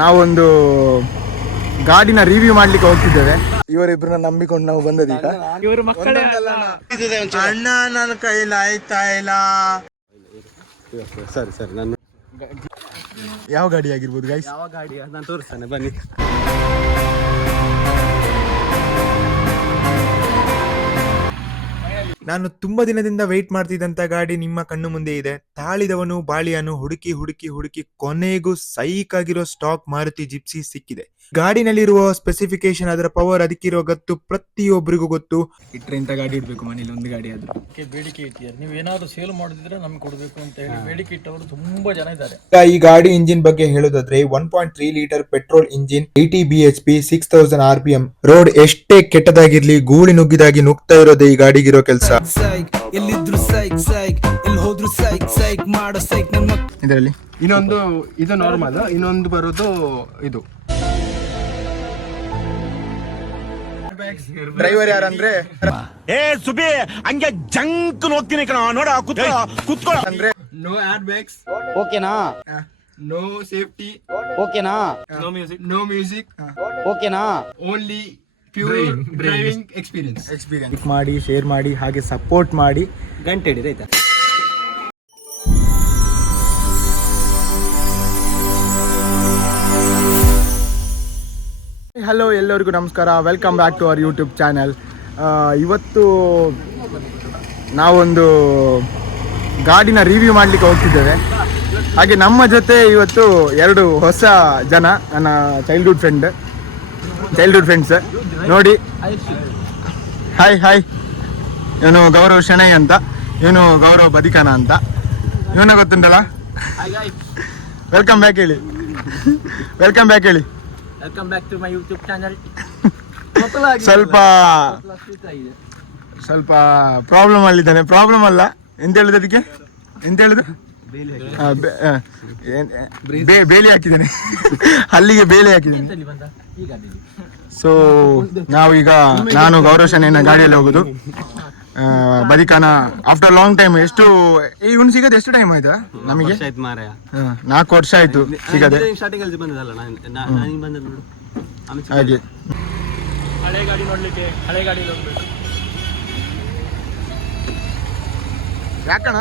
ನಾವೊಂದು ಗಾಡಿನ ರಿವ್ಯೂ ಮಾಡ್ಲಿಕ್ಕೆ ಹೋಗ್ತಿದ್ದೇವೆ. ಇವರಿಬ್ರನ್ನ ನಂಬಿಕೊಂಡು ನಾವು ಬಂದದೀಗ. ಅಣ್ಣ ನನ್ನ ಕೈಲಿ ಆಯ್ತಾ ಇಲ್ಲ. ಸರಿ ಸರಿ, ನಾನು ಯಾವ ಗಾಡಿ ಆಗಿರ್ಬೋದು ಗೈಸ್? ಯಾವ ಗಾಡಿ ನಾನು ತೋರಿಸ್ತೇನೆ ಬನ್ನಿ. ನಾನು ತುಂಬಾ ದಿನದಿಂದ ವೆಯ್ಟ್ ಮಾಡ್ತಿದ್ದಂತ ಗಾಡಿ ನಿಮ್ಮ ಕಣ್ಣು ಮುಂದೆ ಇದೆ. ತಾಳಿದವನು ಬಾಳಿಯನ್ನು ಹುಡುಕಿ ಹುಡುಕಿ ಹುಡುಕಿ ಕೊನೆಗೂ ಸೈಕ್ ಆಗಿರೋ ಸ್ಟಾಕ್ ಮಾರುತಿ ಜಿಪ್ಸಿ ಸಿಕ್ಕಿದೆ. ಗಾಡಿನಲ್ಲಿರುವ ಸ್ಪೆಸಿಫಿಕೇಶನ್, ಅದರ ಪವರ್, ಅದಕ್ಕಿರೋ ಗತ್ತು ಪ್ರತಿಯೊಬ್ಬರಿಗೂ ಗೊತ್ತು. ಇಟ್ರೆ ಇಂಥ ಗಾಡಿ ಇಡ್ಬೇಕು ಮನೇಲಿ ಒಂದು ಗಾಡಿ ಆದ್ರೂ. ಬೇಡಿಕೆ ಇಟ್ಟಿದ್ದಾರೆ. ನೀವು ಏನಾದ್ರು ಸೇಲ್ ಮಾಡಿದ್ರೆ ನಮ್ಗೆ ಕೊಡಬೇಕು ಅಂತ ಹೇಳಿ ಬೇಡಿಕೆ ಇಟ್ಟವರು ತುಂಬಾ ಜನ ಇದ್ದಾರೆ. ಈ ಗಾಡಿ ಇಂಜಿನ್ ಬಗ್ಗೆ ಹೇಳೋದಾದ್ರೆ 1.3 litre petrol engine, 80 bhp, 6000 RPM. Road ಎಷ್ಟೇ ಕೆಟ್ಟದಾಗಿರ್ಲಿ, ಗೂಳಿ ನುಗ್ಗಿದಾಗಿ ನುಗ್ತಾ ಇರೋದೇ ಈ ಗಾಡಿಗಿರೋ ಕೆಲಸ. ಇದರಲ್ಲಿ ಇನ್ನೊಂದು ಇದು ನಾರ್ಮಲ್, ಇನ್ನೊಂದು ಬರೋದು ಇದು. ಡ್ರೈವರ್ ಯಾರಂದ್ರೆ ಸುಬಿ ಹಂಗೆ ಜಂಕ್ ಹೋಗ್ತೀನಿ ಕಣ, ನೋಡ ಕುತ್ಕೋ ಅಂದ್ರೆ ನೋ ಏರ್ ಬ್ಯಾಗ್ಸ್, ಓಕೆನಾ? ನೋ ಸೇಫ್ಟಿ, ಓಕೆನಾ? ನೋ ಮ್ಯೂಸಿಕ್, ಓಕೆನಾ? Only pure driving experience. ಮಾಡಿ, ಶೇರ್ ಮಾಡಿ, ಹಾಗೆ ಸಪೋರ್ಟ್ ಮಾಡಿ. ಗಂಟೆ ಹಿಡಿದು ಆಯ್ತಾ? ಹಲೋ, ಎಲ್ಲರಿಗೂ ನಮಸ್ಕಾರ. Welcome back to our YouTube channel. ಇವತ್ತು ನಾವೊಂದು ಗಾಡಿನ ರಿವ್ಯೂ ಮಾಡಲಿಕ್ಕೆ ಹೋಗ್ತಿದ್ದೇವೆ. ಹಾಗೆ ನಮ್ಮ ಜೊತೆ ಇವತ್ತು ಎರಡು ಹೊಸ ಜನ, ನನ್ನ ಚೈಲ್ಡ್ಹುಡ್ ಫ್ರೆಂಡ್ಸ್. ನೋಡಿ, ಹಾಯ್ ಹಾಯ್. ಇವನು ಗೌರವ್ ಶೆಣೈ ಅಂತ, ಇವನು ಗೌರವ್ ಬದಿಕಾನ ಅಂತ. ಇವನ ಗೊತ್ತುಂಟಲ್ಲ? ವೆಲ್ಕಮ್ ಬ್ಯಾಕ್ ಹೇಳಿ. Welcome back to my YouTube channel. ಸ್ವಲ್ಪ ಪ್ರಾಬ್ಲಮ್ ಅಲ್ಲಿದ್ದಾನೆ. ಪ್ರಾಬ್ಲಮ್ ಅಲ್ಲ, ಎಂತ ಹೇಳುದು ಅದಕ್ಕೆ? ಎಂತ ಹೇಳುದು? ಬೇಲಿ ಹಾಕಿದ್ದೇನೆ, ಅಲ್ಲಿಗೆ ಬೇಲಿ ಹಾಕಿದ್ದೇನೆ. ಸೊ ನಾವೀಗ ನಾನು ಗೌರವ್ ಶೆಣೈನ ಗಾಡಿಯಲ್ಲಿ ಹೋಗುದು. ಬದಿಕಾನ ಆಫ್ಟರ್ ಲಾಂಗ್ ಟೈಮ್. ಎಷ್ಟು ಇವನು ಸಿಗದೆ ಎಷ್ಟು ಟೈಮ್ ಆಯ್ತಾ ನಮಗೆ? 4 ವರ್ಷ ಆಯ್ತು ಸಿಗದೆ. ಹಾಗೆ ಹಳೆ ಗಾಡಿ ನೋಡ್ಲಿಕ್ಕೆ ಹಳೆ ಗಾಡಿ ಹೋಗ್ಬೇಕು. ಯಾಕಣ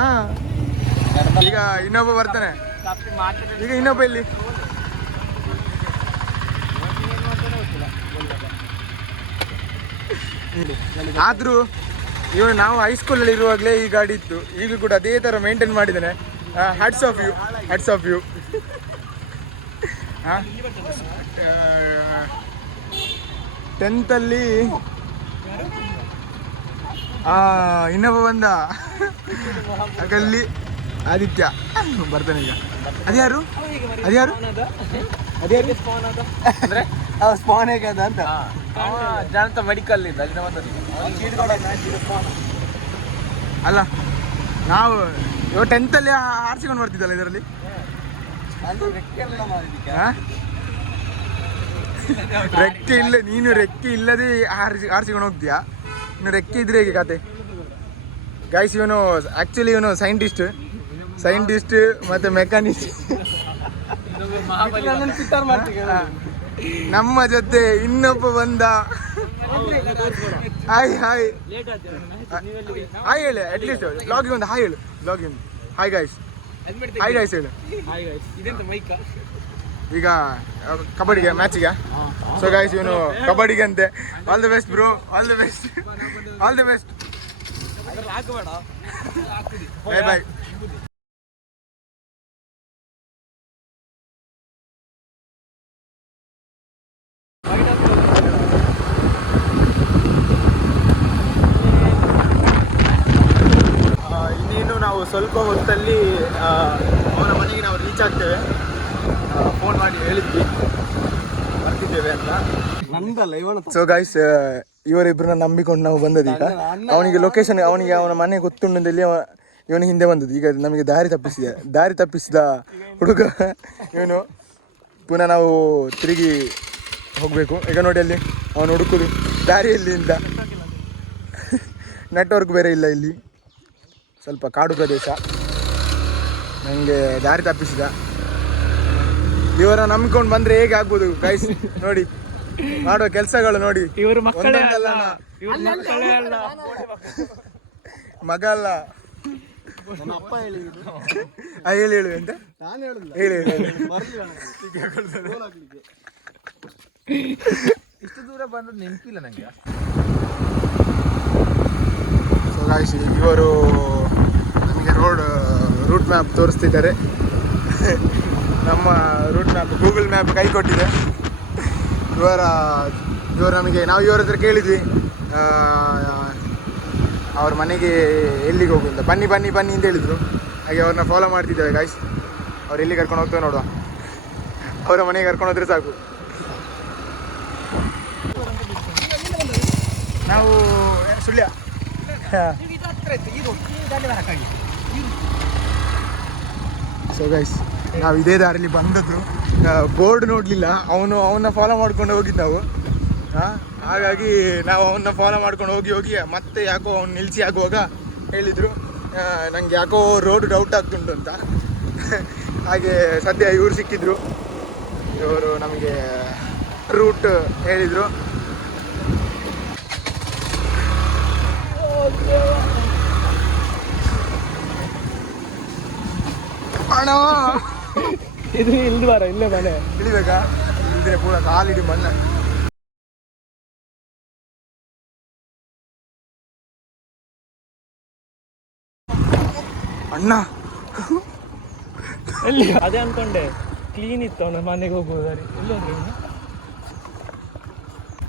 ಈಗ ಇನ್ನೊಬ್ಬ ಬರ್ತಾನೆ. ಈಗ ಇನ್ನೊಬ್ಬ ಇಲ್ಲಿ ಆದ್ರೂ ಇವನು ನಾವು ಹೈಸ್ಕೂಲಲ್ಲಿ ಇರುವಾಗಲೇ ಈ ಗಾಡಿ ಇತ್ತು. ಈಗಲೂ ಕೂಡ ಅದೇ ಥರ ಮೇಂಟೈನ್ ಮಾಡಿದ್ದಾನೆ. Hats off you. ಟೆಂತಲ್ಲಿ ಇನ್ನೊಬ್ಬ ಬಂದ ಅಲ್ಲಿ, ಆದಿತ್ಯ ಬರ್ತಾನೆ ಈಗ. ಅದ್ಯಾರು ಸ್ಪಾನ್ ಹೇಗದ ಅಂತ ಜಾನತ ಮೆಡಿಕಲ್ ಇಂದ ಅಲ್ಲ, ನಾವು ಇವಾಗ 10th ಅಲ್ಲಿ ಆರಿಸಿಕೊಂಡು ಬರ್ತಿದ್ದಲ್ಲ ಇದರಲ್ಲಿ. ರೆಕ್ಕೆ ಇಲ್ಲ, ನೀನು ರೆಕ್ಕೆ ಇಲ್ಲದೆ ಆರಿಸಿಕೊಂಡು ಹೋಗ್ತೀಯಾ? ಇನ್ನು ರೆಕ್ಕೆ ಇದ್ರೆ ಹೇಗೆ ಕತೆ? ಗೈಸ್, ಇವನು ಆಕ್ಚುಲಿ ಇವನು ಸೈಂಟಿಸ್ಟ್ ಮತ್ತೆ ಮೆಕ್ಯಾನಿಸ್ಟ್. ನಮ್ಮ ಜೊತೆ ಇನ್ನೊಬ್ಬ ಬಂದ. ಹಾಯ್ ಹೇಳಿ, ಅಟ್ಲೀಸ್ಟ್ ಬ್ಲಾಗಿಗೆ ಒಂದು ಹಾಯ್ ಹೇಳು. ಹಾಯ್ ಗೈಸ್ ಹೇಳು. ಈಗ ಕಬಡ್ಡಿಗೆ ಮ್ಯಾಚಿಗೆ. ಸೊ ಗೈಸ್, ಇವನು ಕಬಡ್ಡಿಗೆ ಅಂತೆ. All the best bro, all the best. Bye. ಇನ್ನೇನು ನಾವು ಸ್ವಲ್ಪ ಹೊತ್ತಲ್ಲಿ ಅವನ ಮನೆಗೆ ನಾವು ರೀಚ್ ಆಗ್ತೇವೆ. ಫೋನ್ ಮಾಡಿ ಹೇಳಿದ್ವಿ ಬರ್ತಿದ್ದೇವೆ ಅಂತ. ಸೊ ಗೈಸ್, ಇವರಿಬ್ಬರನ್ನ ನಂಬಿಕೊಂಡು ನಾವು ಬಂದದೀಗ. ಅವನಿಗೆ ಲೊಕೇಶನ್, ಅವನ ಮನೆ ಗೊತ್ತುಂಡಲ್ಲಿ ಇವನ ಹಿಂದೆ ಬಂದದ್ದು. ಈಗ ನಮಗೆ ದಾರಿ ತಪ್ಪಿಸಿದ ಹುಡುಗ ಇವನು. ಪುನಃ ನಾವು ತಿರುಗಿ ಹೋಗಬೇಕು. ಈಗ ನೋಡಿ, ಅಲ್ಲಿ ಅವನು ಹುಡುಕುದು ದಾರಿಯಲ್ಲಿ ಅಂತ. ನೆಟ್ವರ್ಕ್ ಬೇರೆ ಇಲ್ಲ ಇಲ್ಲಿ, ಸ್ವಲ್ಪ ಕಾಡು ಪ್ರದೇಶ. ನನಗೆ ದಾರಿ ತಪ್ಪಿಸಿದ. ಇವರ ನಂಬ್ಕೊಂಡು ಬಂದ್ರೆ ಹೇಗೆ ಆಗ್ಬೋದು ಗೈಸ್ ನೋಡಿ, ಮಾಡೋ ಕೆಲಸಗಳು ನೋಡಿ. ಇವರು ಮಕ್ಕಳೇ ಒಂದೊಂದಲ್ಲ ಅಲ್ಲ, ಇವ್ರು ಮಕ್ಕಳೇ ಅಲ್ಲ. ಮಗ ಅಲ್ಲ. ಹೇಳಿ ಹೇಳು ಅಂತ ಹೇಳಿ ಇಷ್ಟು ದೂರ ಬಂದ್ರೆ ನೆನಪಿಲ್ಲ ನಂಗೆ. ಸೊ ಗಾಯ್ಸ್, ಇವರು ನಮಗೆ ರೂಟ್ ಮ್ಯಾಪ್ ತೋರಿಸ್ತಿದ್ದಾರೆ. ನಮ್ಮ ರೂಟ್ ಮ್ಯಾಪ್ ಗೂಗಲ್ ಮ್ಯಾಪ್ ಕೈ ಕೊಟ್ಟಿದೆ. ಇವರು ನಮಗೆ, ನಾವು ಇವ್ರ ಹತ್ರ ಕೇಳಿದ್ವಿ ಅವ್ರ ಮನೆಗೆ ಎಲ್ಲಿಗೆ ಹೋಗುವಂತ. ಬನ್ನಿ ಬನ್ನಿ ಬನ್ನಿ ಅಂತ ಹೇಳಿದರು. ಹಾಗೆ ಅವ್ರನ್ನ ಫಾಲೋ ಮಾಡ್ತಿದ್ದೇವೆ ಗಾಯ್ಸ್. ಅವ್ರು ಎಲ್ಲಿ ಕರ್ಕೊಂಡು ಹೋಗ್ತೇವೆ ನೋಡುವ. ಅವರ ಮನೆಗೆ ಕರ್ಕೊಂಡು ಹೋದ್ರೆ ಸಾಕು. ನಾವು ಸುಳ್ಯ. ಸೊ ಗೈಸ್, ನಾವು ಇದೇ ದಾರಿಲಿ ಬಂದದ್ದು. ಬೋರ್ಡ್ ನೋಡಲಿಲ್ಲ, ಅವನ್ನ ಫಾಲೋ ಮಾಡ್ಕೊಂಡು ಹೋಗಿದ್ದು ನಾವು. ಹಾಗಾಗಿ ನಾವು ಅವನ್ನ ಫಾಲೋ ಮಾಡ್ಕೊಂಡು ಹೋಗಿ ಮತ್ತೆ ಯಾಕೋ ಅವ್ನು ನಿಲ್ಲಿಸಿ ಆಗುವಾಗ ಹೇಳಿದರು ನನಗೆ ಯಾಕೋ ರೋಡ್ ಡೌಟ್ ಆಗ್ತುಂಟು ಅಂತ. ಹಾಗೆ ಸದ್ಯ ಇವರು ಸಿಕ್ಕಿದ್ರು. ಇವರು ನಮಗೆ ರೂಟ್ ಹೇಳಿದರು. ಅಣ್ಣ ಇದು ಇಲ್ದ್ವಾರ ಇಲ್ಲೇ ಮನೆ ಇಳಿಬೇಕಾ? ಇಳಿದ್ರೆ ಪೂರ ಕಾಲಿಡಿ ಮಣ್ಣ. ಅಣ್ಣ ಎಲ್ಲಿ? ಅದೇ ಅನ್ಕೊಂಡೆ ಕ್ಲೀನ್ ಇತ್ತು ಅವನ ಮನೆಗೆ ಹೋಗ್ಬೋದಾರಿ.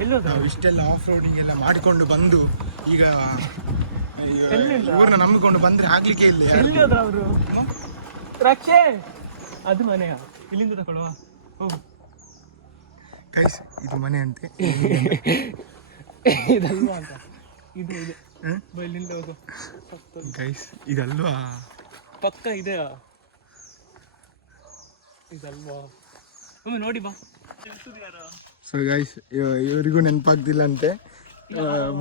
ಎಲ್ಲೋದ್ರು ನಾವು ಇಷ್ಟೆಲ್ಲ ಆಫ್ ರೋಡಿಂಗ್ ಎಲ್ಲ ಮಾಡಿಕೊಂಡು ಬಂದು ಈಗ ಊರನ್ನ ನಂಬಿಕೊಂಡು ಬಂದ್ರೆ ಆಗ್ಲಿಕ್ಕೆ ಇಲ್ಲ. ಎಲ್ಲಿ ಹೋದ್ರ ಅವರು? ರಕ್ಷೆ ಅದು ಮನೆಯ ಇಲ್ಲಿಂದ ತಗೊಳ್ಳುವ. ಹೋಗು ಗೈಸ್, ಇದು ಮನೆ ಅಂತೆ. ಇದಲ್ವಾ ಅಂತ ಇದು ಇಲ್ಲಿಂದ ಹೋಗು ಗೈಸ್, ಇದಲ್ವಾ ಪಕ್ಕ ಇದೆಯಾ? ಇದಲ್ವಾ? ಒಮ್ಮೆ ನೋಡಿ ಬಾ. ಸೊ ಗೈಸ್, ಇವರಿಗೂ ನೆನಪಾಗ್ತಿಲ್ಲ ಅಂತೆ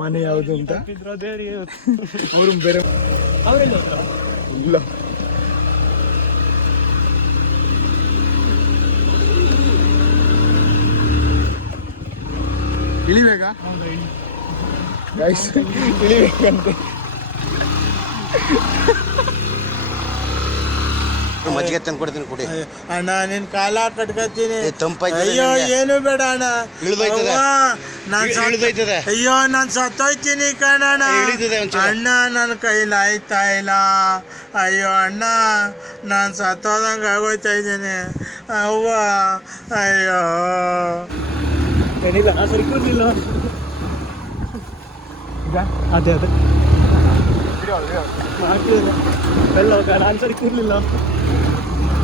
ಮನೆ ಯಾವುದು ಅಂತ. ಅವರು ಬೇರೆ ಅವರೆಲ್ಲ ಇಲ್ಲ. ಇಳಿಬೇಕಾ ಗೈಸ್? ಇಳಿಬೇಕಂತೆ. ಮಜ್ಜಿಗೆ ತಂದು ಕೊಡ್ತೀನಿ ಕುಡಿ. ಅಣ್ಣ ನಿನ್ ಕಾಲ ಕಟ್ಕೊತೀನಿ. ತಂಪಾಯ್ತದೆ. ಅಯ್ಯೋ ಏನು ಬೇಡ ಅಣ್ಣ. ಇಳಿದೋಯ್ತದೆ. ಇಳಿದೋಯ್ತದೆ. ಅಯ್ಯೋ ನಾನ್ ಸತ್ತೋಯ್ತೀನಿ ಕಣಣ್ಣ. ಇಳಿತದೆ ಒಂಚೂರು. ಅಣ್ಣ ನನ್ನ ಕೈಲಿ ಆಯ್ತಾ ಇಲ್ಲ. ಅಯ್ಯೋ ಅಣ್ಣ, ನಾನ್ ಸತ್ತೋದಂಗ ಆಗೋಯ್ತಾ ಇದ್ದೀನಿ. ಅವ್ವ ಅಯ್ಯೋ. ಏನಿಲ್ಲ, ಸರಿ ಕೂರ್ಲಿಲ್ಲ. ಅದೇ ಅದೇ ಎಲ್ಲ ನಾನು ಸರಿ ಕೂರ್ಲಿಲ್ಲ.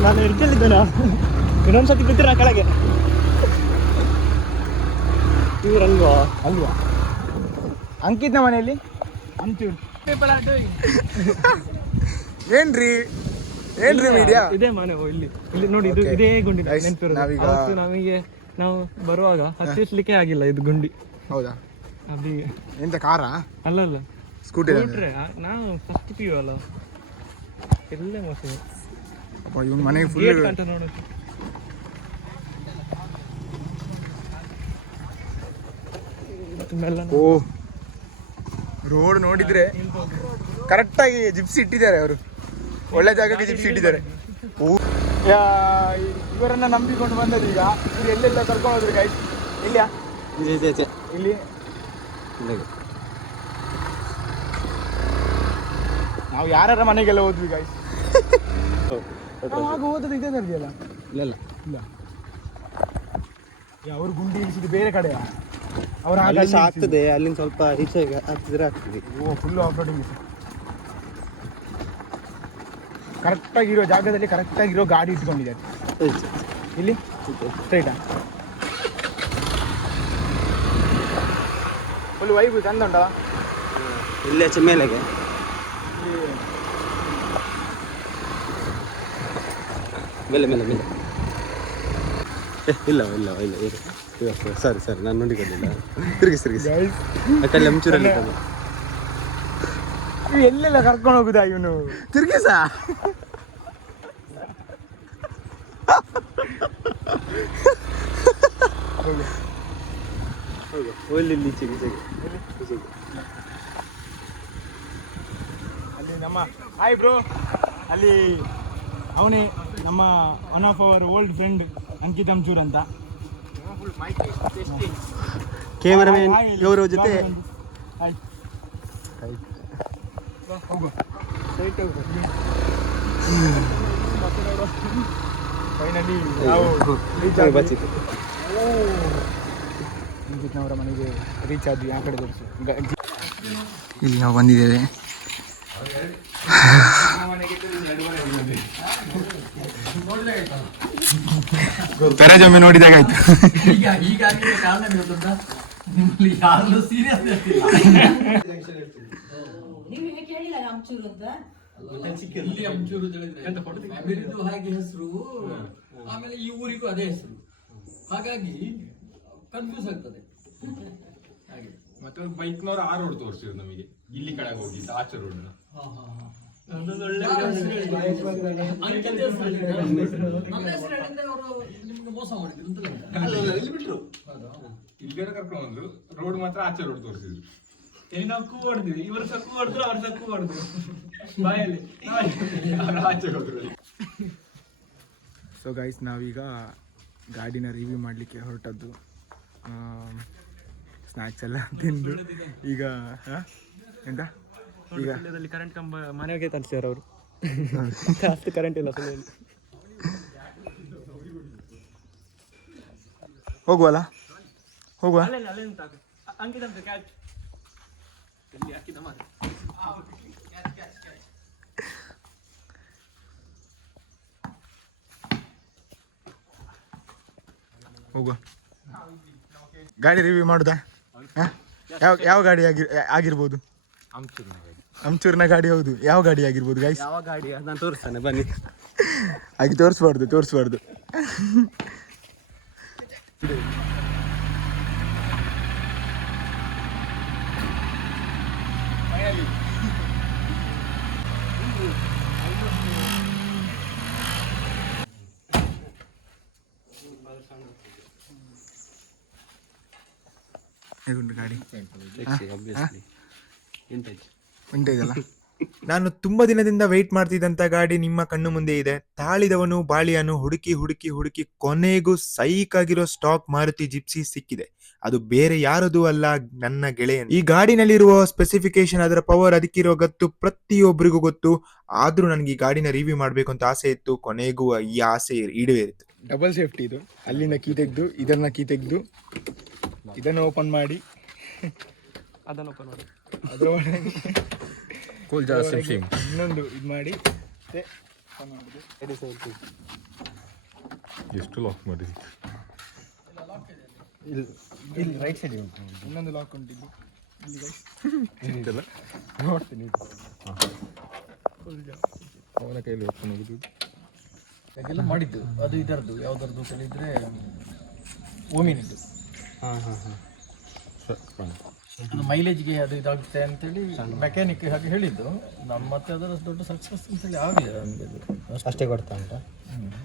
ನಾನು ಹಿಡ್ಕೊಂಡಿದ್ದೇನಾ? ಇನ್ನೊಂದ್ಸತಿ ಬಿದ್ದಿರ ಕೆಳಗೆ. ಇವ್ರಲ್ವಾ? ಅಲ್ವಾ? ಅಂಕಿತ್ನ ಮನೆಯಲ್ಲಿ ಅಂತೀವ್ರು ಏನ್ರಿ ಮೀಡಿಯಾ? ಇದೇ ಮನೆ. ಇಲ್ಲಿ ಇಲ್ಲಿ ನೋಡಿ, ಇದು ಇದೇ ಗುಂಡಿ ನೆನಪಿರೋದು. ಅವತ್ತು ನಾವು ಬರುವಾಗ ಹತ್ತಿಸ್ಲಿಕ್ಕೆ ಆಗಿಲ್ಲ ಇದು ಗುಂಡಿ. ಹೌದಾ? ಅದೇ ಎಂತ ಕಾರಾ? ಅಲ್ಲಲ್ಲ, ಸ್ಕೂಟಿ. ನಾವು ಫಸ್ಟ್ ಪಿ.ಯು ಅಲ್ಲ, ಎಲ್ಲೇ ಮೋಸ. ಇವನ್ ಮನೆಗೆ ಫುಲ್ ಗೇಟ್ ಕಾಣ್ತಾ ನೋಡು. ಓ, ರೋಡ್ ನೋಡಿದ್ರೆ ಕರೆಕ್ಟಾಗಿ ಜಿಪ್ಸಿ ಇಟ್ಟಿದ್ದಾರೆ ಅವರು. ಒಳ್ಳೆ ಜಾಗಕ್ಕೆ ಜಿಪ್ಸಿ ಇಟ್ಟಿದ್ದಾರೆ. ಇವರನ್ನ ನಂಬಿಕೊಂಡು ಬಂದದ್ದು. ಈಗ ಇವ್ರು ಎಲ್ಲೆಲ್ಲ ಕರ್ಕೊಂಡು ಹೋದ್ರು ಗೈಸ್? ಇಲ್ಲಿಯಾ? ಇಲ್ಲಿ ನಾವು ಯಾರ ಮನೆಗೆಲ್ಲ ಹೋದ್ವಿ ಗೈಸ್. ಆಗ ಹೋದದ್ದು ಇದೇ ಸರ್ದಿಯಲ್ಲ? ಇಲ್ಲ ಇಲ್ಲ. ಅವ್ರು ಗುಂಡಿ ಇಳಿಸಿದ್ದು ಬೇರೆ ಕಡೆಯಾ? ಅವ್ರ ಆಗ್ತದೆ, ಅಲ್ಲಿಂದ ಸ್ವಲ್ಪ ಈಚೆ ಆಗ್ತಿದ್ರೆ ಆಗ್ತದೆ. ಓ, ಫುಲ್ ಆಫ್ ರೋಡಿಂಗ್. ಕರೆಕ್ಟಾಗಿರೋ ಜಾಗದಲ್ಲಿ ಕರೆಕ್ಟಾಗಿರೋ ಗಾಡಿ ಇಟ್ಕೊಂಡಿದ್ದಾರೆ. ಇಲ್ಲಿ ಸ್ಟ್ರೈಟಾ? ಫುಲ್ ವೈಬ್ ಚಂದ ಉಂಟಾ? ಇಲ್ಲಿ ಆಚೆ ಮೇಲೆಗೆ ಮೇಲೆ ಮೇಲೆ ಮೇಲೆ. ಇಲ್ಲ ಇಲ್ಲ ಇಲ್ಲ ಇಲ್ಲ, ಸರಿ ನಾನು ನೋಡಿಕೊಂಡಿಲ್ಲ. ತಿರುಗಿಸಿ ಆ ಕಡೆ ಮುಂಚೂರಲ್ಲಿ ಎಲ್ಲೆಲ್ಲ ಕರ್ಕೊಂಡು ಹೋಗುದಾ ಇವನು? ತಿರ್ಗಿಸ ಒಳ್ಳೆ ಈಚೆಗೆ ಅಲ್ಲಿ ನಮ್ಮ ಹಾಯ್ ಬ್ರೋ, ಅಲ್ಲಿ ಅವನೇ ನಮ್ಮ one of our old friend Ankit amchur ಅಂತ. ಕ್ಯಾಮರಾಮನ್ ಗೌರವ್ ಜೊತೆ ಹಾಯ್ ಫೈನಲಿ ನಾವು ಅಂಕಿತ್ನವರ ಮನೆಗೆ ರೀಚ್ ಆದ್ವಿ. ಆ ಕಡೆ ತೋರಿಸು. ಇಲ್ಲಿ ನಾವು ಬಂದಿದ್ದೇವೆ. ಪೆರಜೊಮ್ಮೆ ನೋಡಿದಾಗ ಆಯ್ತು. ಹಾಗೆ ಹೆಸರು, ಆಮೇಲೆ ಈ ಊರಿಗೂ ಅದೇ ಹೆಸರು, ಹಾಗಾಗಿ ಕನ್ಫ್ಯೂಸ್ ಆಗ್ತದೆ. ಹಾಗೆ ಮತ್ತೆ ಬೈಕ್ನವ್ರು ಆ ರೋಡ್ ತೋರಿಸಿದ್ರು ನಮಗೆ, ಇಲ್ಲಿ ಕಡೆಗೆ ಹೋಗಿದ್ದ ಆಚೆ ರೋಡ್. ಇಲ್ಲಿ ಕರ್ಕೊಂಡು ಬಂದ್ರು, ರೋಡ್ ಮಾತ್ರ ಆಚೆ ರೋಡ್ ತೋರಿಸಿದ್ರು. ನಾವು ಕೂ ಹೊಡೆದ್ವಿ, ಇವರು ಸಹ ಕೂ ಹೊಡೆದ್ರು, ಅವ್ರು ಸಹ ಕೂ ಹೊಡೆದ್ರು ಬಾಯಲ್ಲಿ. ಆಚೆ ಹೋದ್ರು. ಸೊ ಗೈಸ್, ನಾವೀಗ ಗಾಡಿನ ರಿವ್ಯೂ ಮಾಡಲಿಕ್ಕೆ ಹೊರಟದ್ದು. ಸ್ನ್ಯಾಕ್ಸ್ ಎಲ್ಲ ತಿಂದು ಈಗ ಎಂತ ಈಗ ಕರೆಂಟ್ ಕಂಬ ಮನೆಗೆ ತರಿಸ್ಯಾರ ಅವರು. ಅಷ್ಟು ಕರೆಂಟ್ ಇಲ್ಲ ಸುಳ್ಳು. ಹೋಗುವಲ್ಲ, ಹೋಗುವ. ಅಲ್ಲೇ ಉಂಟಾಗ ಅಂಕಿತ ಕ್ಯಾಚ್ ಎಲ್ಲಿ ಹಾಕಿದ ಮಾತ್ರ. ಹೋಗುವ. ಗಾಡಿ ರಿವ್ಯೂ ಮಾಡುದಾ? ಯಾವ ಗಾಡಿ ಆಗಿರ್ಬೋದು? ಅಮ್ಚೂರ್ನ ಗಾಡಿ. ಹೌದು, ಯಾವ ಗಾಡಿ ಆಗಿರ್ಬೋದು ಗೈಸ್? ಯಾವ ಗಾಡಿ ನಾನು ತೋರಿಸ್ತಾನೆ ಬನ್ನಿ. ಹಾಗೆ ತೋರಿಸ್ಬಾರ್ದು. ಹೇಗುಂಟು ಗಾಡಿ? ವಿಂಟೇಜ್ ಅಲ್ಲ? ನಾನು ತುಂಬಾ ದಿನದಿಂದ ವೆಯ್ಟ್ ಮಾಡ್ತಿದ್ದಂತ ಗಾಡಿ ನಿಮ್ಮ ಕಣ್ಣು ಮುಂದೆ ಇದೆ. ತಾಳಿದವನು ಬಾಳಿಯನ್ನು ಹುಡುಕಿ ಕೊನೆಗೂ ಸೈಕ್ ಆಗಿರೋ ಸ್ಟಾಕ್ ಮಾರುತಿ ಜಿಪ್ಸಿ ಸಿಕ್ಕಿದೆ. ಅದು ಬೇರೆ ಯಾರದು ಅಲ್ಲ, ನನ್ನ ಗೆಳೆಯ. ಈ ಗಾಡಿನಲ್ಲಿರುವ ಸ್ಪೆಸಿಫಿಕೇಶನ್, ಅದರ ಪವರ್, ಅದಕ್ಕಿರೋ ಗತ್ತು ಪ್ರತಿಯೊಬ್ಬರಿಗೂ ಗೊತ್ತು. ಆದ್ರೂ ನನಗೆ ಈ ಗಾಡಿನ ರಿವ್ಯೂ ಮಾಡ್ಬೇಕು ಅಂತ ಆಸೆ ಇತ್ತು. ಕೊನೆಗೂ ಈ ಆಸೆ ಈಡೇರಿತು. ಡಬಲ್ ಸೇಫ್ಟಿ ಇದು. ಅಲ್ಲಿಂದ ಕೀ ತೆಗೆದು ಇದನ್ನು ಓಪನ್ ಮಾಡಿ ಅದನ್ನು ಓಪನ್ ಮಾಡಿ ಇನ್ನೊಂದು ಇದು ಮಾಡಿ ಎಷ್ಟು ಲಾಕ್ ಮಾಡಿ ಇಲ್ಲಿ ರೈಟ್ ಸೈಡ್ ಇನ್ನೊಂದು ಲಾಕ್ ಉಂಟಿದ್ದು ನೋಡ್ತೀನಿ. ಅವನ ಕೈಯಲ್ಲಿ ಓಪನ್ ಹೋಗುದು ಹಾಗೆಲ್ಲ ಮಾಡಿದ್ದು. ಅದು ಇದರದ್ದು ಯಾವ್ದರದ್ದು ಹೇಳಿದ್ರೆ ಓಮಿನಿದ್ದು. ಅದು ಮೈಲೇಜ್ಗೆ ಅದು ಇದಾಗುತ್ತೆ ಅಂತೇಳಿ ಮೆಕ್ಯಾನಿಕ್ ಹಾಗೆ ಹೇಳಿದ್ದು. ನಮ್ಮ ಮತ್ತೆ ಅದರ ದೊಡ್ಡ ಸಕ್ಸಸ್ ಅಂತೇಳಿ ಆಗಲಿಲ್ಲ ನಮಗೆ. ಅಷ್ಟೇ ಕೊಡ್ತಾ ಉಂಟಾ?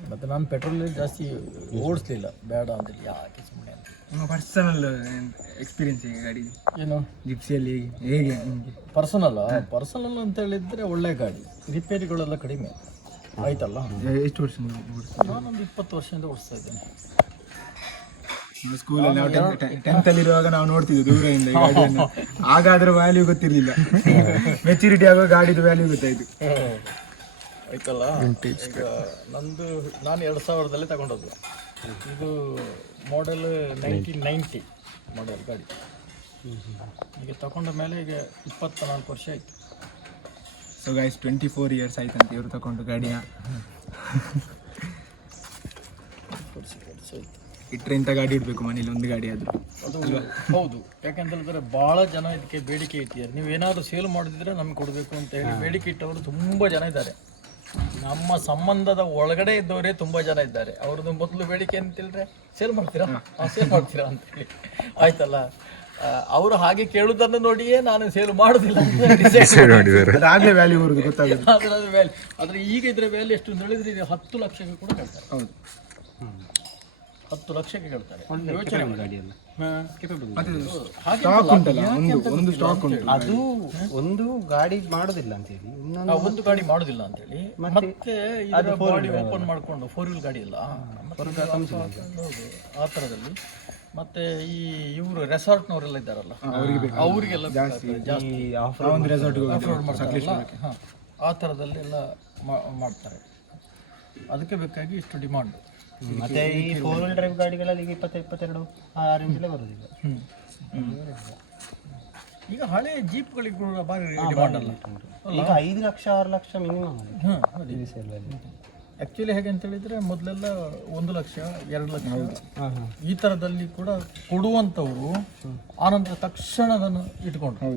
ಮತ್ತು ನಾನು ಪೆಟ್ರೋಲ್ ಜಾಸ್ತಿ ಓಡಿಸ್ಲಿಲ್ಲ, ಬೇಡ ಅಂತೇಳಿ ಯಾಕೆ ಸುಮ್ಮನೆ ಅಂತ. ನಿಮ್ಮ ಪರ್ಸನಲ್ ಎಕ್ಸ್ಪೀರಿಯನ್ಸ್ ಹೇಗೆ ಗಾಡಿ? ಏನು ಜಿಪ್ಸಿಯಲ್ಲಿ ಹೇಗೆ ನಿಮಗೆ? ಪರ್ಸನಲ್ ಅಂತ ಹೇಳಿದ್ರೆ ಒಳ್ಳೆ ಗಾಡಿ, ರಿಪೇರಿಗಳೆಲ್ಲ ಕಡಿಮೆ ಆಯ್ತಲ್ಲ. ಎಷ್ಟು ವರ್ಷ? ನಾನೊಂದು 20 ವರ್ಷದಿಂದ ಓಡಿಸ್ತಾ ಇದ್ದೇನೆ. ಸ್ಕೂಲಲ್ಲಿ ನಾವು 10th ಅಲ್ಲಿ ಇರುವಾಗ ನಾವು ನೋಡ್ತಿದ್ವಿ ದೂರದಿಂದ ಈ ಗಾಡಿಯನ್ನು. ಆಗ ಅದರ ವ್ಯಾಲ್ಯೂ ಗೊತ್ತಿರಲಿಲ್ಲ. ಮೆಚುರಿಟಿ ಆಗುವಾಗ ಗಾಡಿದು ವ್ಯಾಲ್ಯೂ ಗೊತ್ತಾಯ್ತು. ಆಯ್ತಲ್ಲ. ಈಗ ನಂದು ನಾನು 2000ದಲ್ಲಿ ತಗೊಂಡದ್ದು. ಇದು ಮಾಡೆಲ್ 1990 ಮಾಡೆಲ್ ಗಾಡಿ. ಈಗ ತಗೊಂಡ ಮೇಲೆ ಈಗ 24 ವರ್ಷ ಆಯ್ತು. ಸೊ ಗೈಸ್ 24 ಇಯರ್ಸ್ ಆಯ್ತಂತೆ ಇವರು ತಗೊಂಡು ಗಾಡಿಯ. ಇಟ್ಟರೆ ಇಂಥ ಗಾಡಿ ಇಡಬೇಕು ಮನೇಲಿ, ಒಂದು ಗಾಡಿ ಆದರೂ. ಅದು ಹೌದು. ಯಾಕಂತ ಹೇಳಿದ್ರೆ ಭಾಳ ಜನ ಇದಕ್ಕೆ ಬೇಡಿಕೆ ಇಟ್ಟಿದ್ದಾರೆ. ನೀವು ಏನಾದರೂ ಸೇಲ್ ಮಾಡಿದ್ರೆ ನಮ್ಗೆ ಕೊಡಬೇಕು ಅಂತ ಹೇಳಿ ಬೇಡಿಕೆ ಇಟ್ಟವರು ತುಂಬ ಜನ ಇದ್ದಾರೆ. ನಮ್ಮ ಸಂಬಂಧದ ಒಳಗಡೆ ಇದ್ದವರೇ ತುಂಬ ಜನ ಇದ್ದಾರೆ. ಅವ್ರದ್ದು ಮೊದಲು ಬೇಡಿಕೆ ಅಂತ ಹೇಳಿದ್ರೆ ಸೇಲ್ ಮಾಡ್ತೀರಾ ಅಂತೇಳಿ ಆಯ್ತಲ್ಲ. ಅವರು ಹಾಗೆ ಕೇಳುವುದನ್ನು ನೋಡಿಯೇ ನಾನು ಸೇಲ್ ಮಾಡುದಿಲ್ಲ ಅಂತ decide ಮಾಡಿದ್ದಾರೆ. ಅದಾಗಲೇ ವ್ಯಾಲ್ಯೂ ಬರುದು ಗೊತ್ತಾಗುತ್ತೆ. ಅದ್ರ ವ್ಯಾಲ್ಯೂ ಆದ್ರೆ ಈಗ ಇದ್ರ ವ್ಯಾಲ್ಯೂ ಎಷ್ಟು ಅಂತ ಹೇಳಿದ್ರೆ ಇದು 10 ಲಕ್ಷಕ್ಕೆ ಕೂಡ ಕೇಳ್ತಾರೆ. ಹೌದು 10 ಲಕ್ಷಕ್ಕೆ ಕೇಳ್ತಾರೆ. ಯೋಚನೆ ಮಾಡಿ. ಗಾಡಿಯಲ್ಲ ಹಾಗೆ ಸ್ಟಾಕ್ ಉಂಟಲ್ಲ, ಒಂದು ಸ್ಟಾಕ್ ಉಂಟು. ಅದು ಒಂದು ಗಾಡಿ ಮಾಡುದಿಲ್ಲ ಅಂತ ಹೇಳಿ, ನಾವು ಒಂದು ಗಾಡಿ ಮಾಡುದಿಲ್ಲ ಅಂತ ಹೇಳಿ ಮತ್ತೆ ಇದರ ಬಾಡಿ ಓಪನ್ ಮಾಡ್ಕೊಂಡು 4 ವೀಲ್ ಗಾಡಿ ಇಲ್ಲ ಹೌದು ಆ ಥರದಲ್ಲಿ. ಮತ್ತೆ ಈ ಇವರು ರೆಸಾರ್ಟ್ನವರೆಲ್ಲ ಇದ್ದಾರಲ್ಲ ಅವರಿಗೆಲ್ಲ ಜಾಸ್ತಿ ಆ ಥರದಲ್ಲಿ ಎಲ್ಲ ಮಾಡ್ತಾರೆ. ಅದಕ್ಕೆ ಬೇಕಾಗಿ ಇಷ್ಟು ಡಿಮಾಂಡ್. ಮತ್ತೆ ಈ 4 ವೀಲ್ ಡ್ರೈವ್ ಗಾಡಿಗಳಲ್ಲಿ 22 ಆ ರೇಂಜಲ್ಲೇ ಬರೋದಿಲ್ಲ. ಈಗ ಹಳೆ ಜೀಪ್ಗಳಿಗೆ ಕೂಡ ಭಾರಿ ಡಿಮಾಂಡ್ ಅಲ್ಲ. ಈಗ 5 ಲಕ್ಷ 6 ಲಕ್ಷ ಮಿನಿಮಮ್. ಆ್ಯಕ್ಚುಲಿ ಹೇಗೆ ಅಂತ ಹೇಳಿದರೆ ಮೊದಲೆಲ್ಲ 1 ಲಕ್ಷ 2 ಲಕ್ಷ ಈ ಥರದಲ್ಲಿ ಕೂಡ ಕೊಡುವಂಥವ್ರು ಆನಂತರ ತಕ್ಷಣ ಅದನ್ನು ಇಟ್ಕೊಂಡ್ರು.